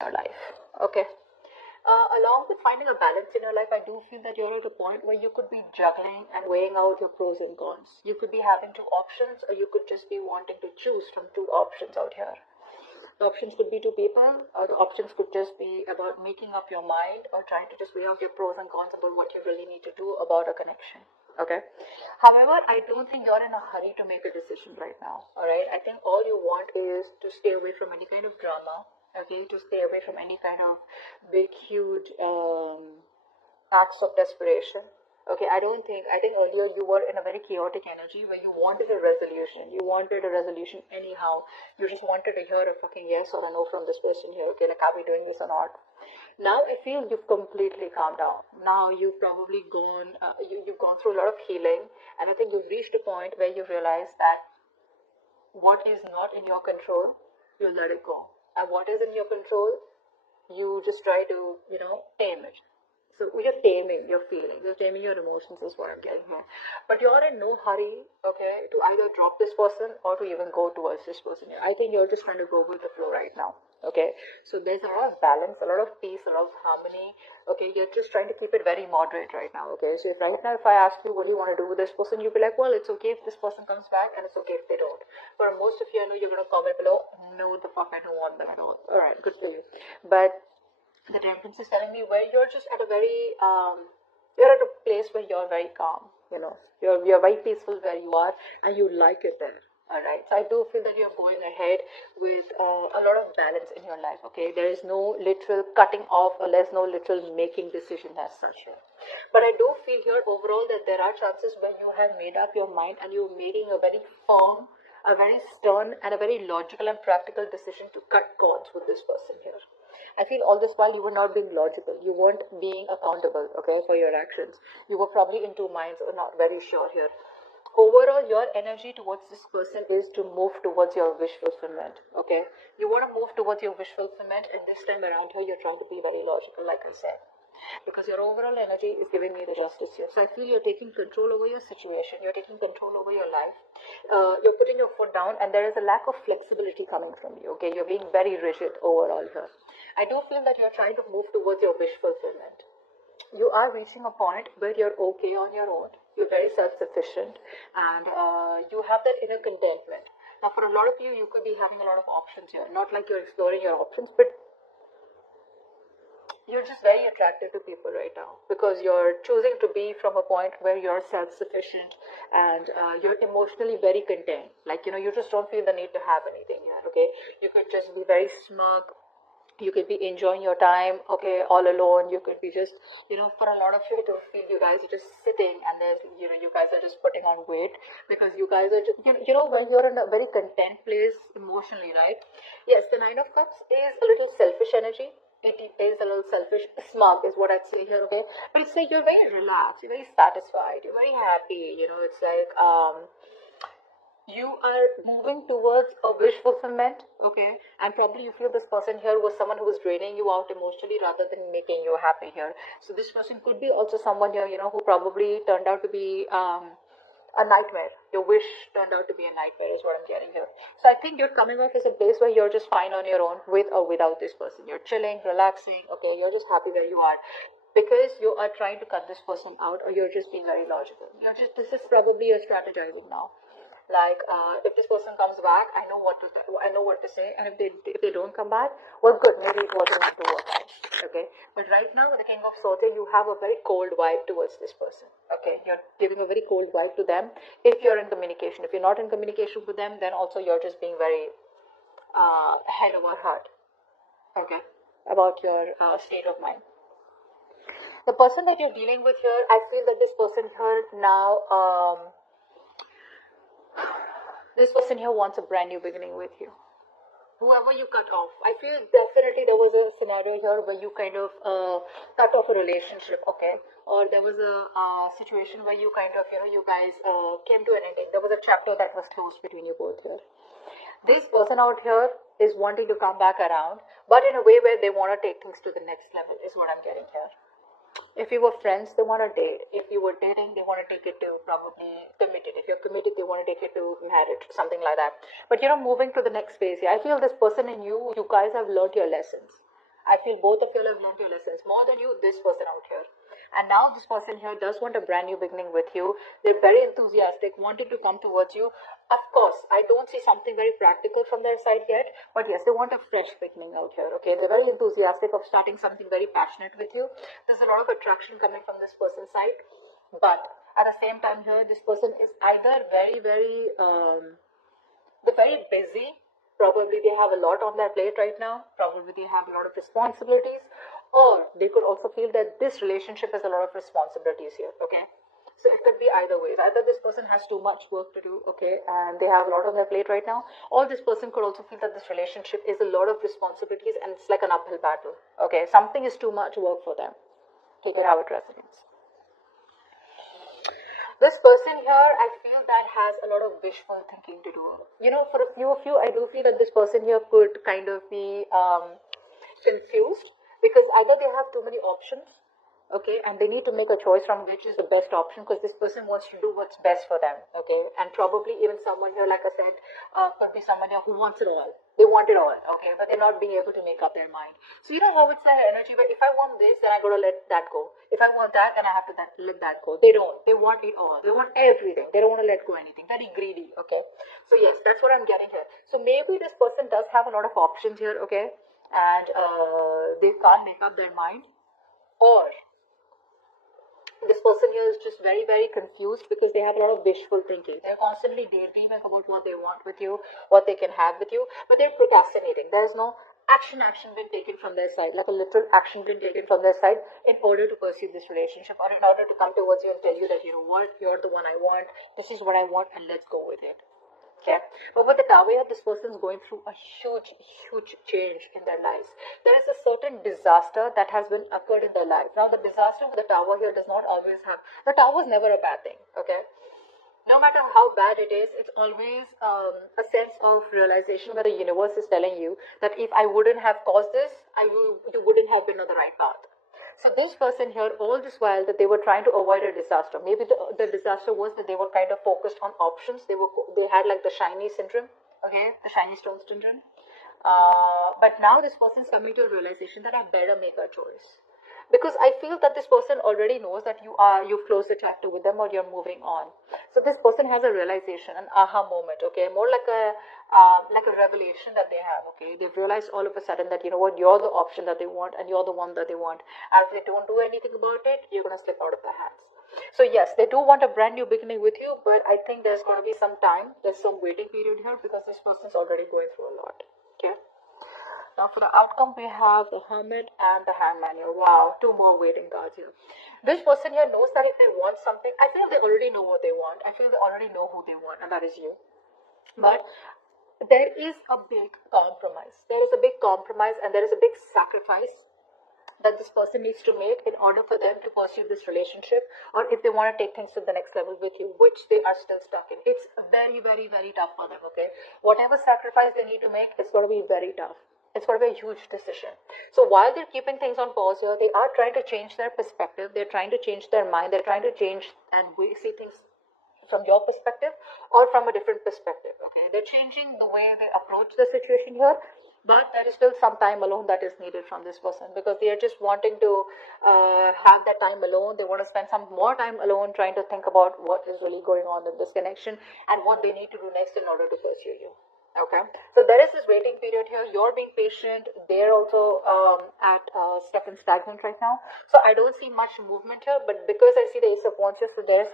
your life. Okay. Along with finding a balance in your life, I do feel that you're at a point where you could be juggling and weighing out your pros and cons. You could be having two options, or you could just be wanting to choose from two options out here. The options could be two people, or the options could just be about making up your mind or trying to just weigh out your pros and cons about what you really need to do about a connection. Okay. However, I don't think you're in a hurry to make a decision right now. All right. I think all you want is to stay away from any kind of drama. Okay. To stay away from any kind of big, huge acts of desperation. Okay, I think earlier you were in a very chaotic energy where you wanted a resolution. You wanted a resolution anyhow. You just wanted to hear a fucking yes or a no from this person here. Okay, like, are we doing this or not? Now I feel you've completely calmed down. Now you've probably you've gone through a lot of healing, and I think you've reached a point where you realize that what is not in your control, you let it go. And what is in your control, you just try to, tame it. So you're taming your feelings, you're taming your emotions is what I'm getting here. But you're in no hurry, okay, to either drop this person or to even go towards this person. I think you're just trying to go with the flow right now. Okay, so there's a lot of balance, a lot of peace, a lot of harmony. Okay, you're just trying to keep it very moderate right now. Okay, so if right now if I ask you what do you want to do with this person, you'll be like, well, it's okay if this person comes back and it's okay if they don't. For most of you, I know you're going to comment below, no, the fuck, I don't want them at all. All right, good for you. But the temperance is telling me where you're just at a very you're at a place where you're very calm, you're very peaceful where you are and you like it there. All right, so I do feel that you're going ahead with a lot of balance in your life. Okay, there is no literal cutting off or there's no literal making decision as such here. But I do feel here overall that there are chances where you have made up your mind and you're making a very firm, a very stern and a very logical and practical decision to cut cords with this person here. I feel all this while you were not being logical. You weren't being accountable, okay, for your actions. You were probably in two minds or not very sure here. Overall, your energy towards this person is to move towards your wish fulfillment, okay? You want to move towards your wish fulfillment, and this time around here, you're trying to be very logical, like I said. Because your overall energy is giving me the justice here. So I feel you're taking control over your situation, you're taking control over your life, you're putting your foot down, and there is a lack of flexibility coming from you, okay? You're being very rigid overall here. I do feel that you're trying to move towards your wish fulfillment. You are reaching a point where you're okay on your own, you're very self-sufficient, and you have that inner contentment. Now for a lot of you, you could be having a lot of options here, not like you're exploring your options, but you're just very attractive to people right now because you're choosing to be from a point where you're self-sufficient and you're emotionally very content. Like, you just don't feel the need to have anything here, okay? You could just be very smug. You could be enjoying your time, okay, all alone. You could be just, for a lot of you, I don't feel you guys are just sitting and there's, you guys are just putting on weight because you guys are just, when you're in a very content place emotionally, right? Yes, the Nine of Cups is a little selfish energy. It is a little selfish, smug is what I'd say here, okay? But it's like you're very relaxed, you're very satisfied, you're very happy, it's like, you are moving towards a wish fulfillment, okay, and probably you feel this person here was someone who was draining you out emotionally rather than making you happy here. So this person could be also someone here, who probably turned out to be a nightmare. Your wish turned out to be a nightmare is what I'm getting here. So I think you're coming off as a place where you're just fine on your own with or without this person. You're chilling, relaxing, okay, you're just happy where you are because you are trying to cut this person out or you're just being very logical. This is probably your strategizing now. Like if this person comes back, I know what to say, and if they don't come back, well, good, maybe it wasn't meant to work out. Okay, but right now with the King of Swords, you have a very cold vibe towards this person. Okay, you're giving a very cold vibe to them. If you're in communication, if you're not in communication with them, then also you're just being very head over heart. Okay, about your state of mind. The person that you're dealing with here, I feel that this person here now. This person here wants a brand new beginning with you. Whoever you cut off, I feel definitely there was a scenario here where you kind of cut off a relationship, okay? Or there was a situation where you kind of, you guys came to an ending. There was a chapter that was closed between you both here. This person out here is wanting to come back around, but in a way where they want to take things to the next level is what I'm getting here. If you were friends, they want to date. If you were dating, they want to take it to probably committed. If you're committed, they want to take it to marriage, something like that. But moving to the next phase here, I feel this person and you guys have learned your lessons. I feel both of you have learned your lessons. More than you, this person out here. And now this person here does want a brand new beginning with you. They're very enthusiastic, wanting to come towards you. Of course, I don't see something very practical from their side yet, but yes, they want a fresh beginning out here, okay? They're very enthusiastic of starting something very passionate with you. There's a lot of attraction coming from this person's side, but at the same time here, this person is either they're very busy. Probably they have a lot on their plate right now. Probably they have a lot of responsibilities. Or they could also feel that this relationship has a lot of responsibilities here, okay? So it could be either ways. Either this person has too much work to do, okay, and they have a lot on their plate right now, or this person could also feel that this relationship is a lot of responsibilities and it's like an uphill battle, okay? Something is too much work for them. Take it how it resonates. This person here, I feel that has a lot of wishful thinking to do. You know, for a few of you, I do feel that this person here could kind of be confused, because either they have too many options, okay, and they need to make a choice from which is the best option, because this person wants to do what's best for them, okay, and probably even someone here, like I said, could be someone here who wants it all. They want it all, okay, but they're not being able to make up their mind. So you know how it's their energy, but if I want this, then I gotta let that go. If I want that, then I have to let that go. They don't. They want it all. They want everything. They don't want to let go of anything. Very greedy, okay. So yes, that's what I'm getting here. So maybe this person does have a lot of options here, okay, and they can't make up their mind, or this person here is just very, very confused because they have a lot of wishful thinking. They're constantly daydreaming about what they want with you, what they can have with you, but they're procrastinating. There's no action being taken from their side, like a literal action being taken from their side in order to pursue this relationship, or in order to come towards you and tell you that, you know what, you're the one I want, this is what I want, and let's go with it. Okay, but with the Tower here, this person is going through a huge change in their lives. There is a certain disaster that has been occurred in their life. Now, the disaster with the Tower here does not always have. The Tower is never a bad thing. Okay, no matter how bad it is, it's always a sense of realization where the universe is telling you that if I wouldn't have caused this, you wouldn't have been on the right path. So this person here, all this while that they were trying to avoid a disaster, maybe the disaster was that they were kind of focused on options. They had like the shiny syndrome, okay, the shiny stone syndrome. But now this person is coming to a realization that I better make a choice, because I feel that this person already knows that you've closed the chapter with them, or you're moving on. So this person has a realization, an aha moment, okay, more like a revelation that they have, okay. They've realized all of a sudden that, you know what, you're the option that they want, and you're the one that they want, and if they don't do anything about it, you're going to slip out of their hands. So yes, they do want a brand new beginning with you, but I think there's going to be some time, there's some waiting period here, because this person's already going through a lot, okay. Now for the outcome, we have the Hermit and the Hangman here. Wow, two more waiting cards here. This person here knows that if they want something, I feel they already know what they want. I feel they already know who they want, and that is you. But there is a big compromise. There is a big compromise, and there is a big sacrifice that this person needs to make in order for them to pursue this relationship, or if they want to take things to the next level with you, which they are still stuck in. It's very, very, very tough for them, okay? Whatever sacrifice they need to make, it's going to be very tough. It's going to be a huge decision. So while they're keeping things on pause here, they are trying to change their perspective. They're trying to change their mind. They're trying to change and see things from your perspective or from a different perspective, okay? They're changing the way they approach the situation here, but there is still some time alone that is needed from this person, because they are just wanting to have that time alone. They want to spend some more time alone trying to think about what is really going on in this connection and what they need to do next in order to pursue you. Okay, so there is this waiting period here. You're being patient. They're also stuck and stagnant right now. So I don't see much movement here, but because I see the Ace of Wands, so there's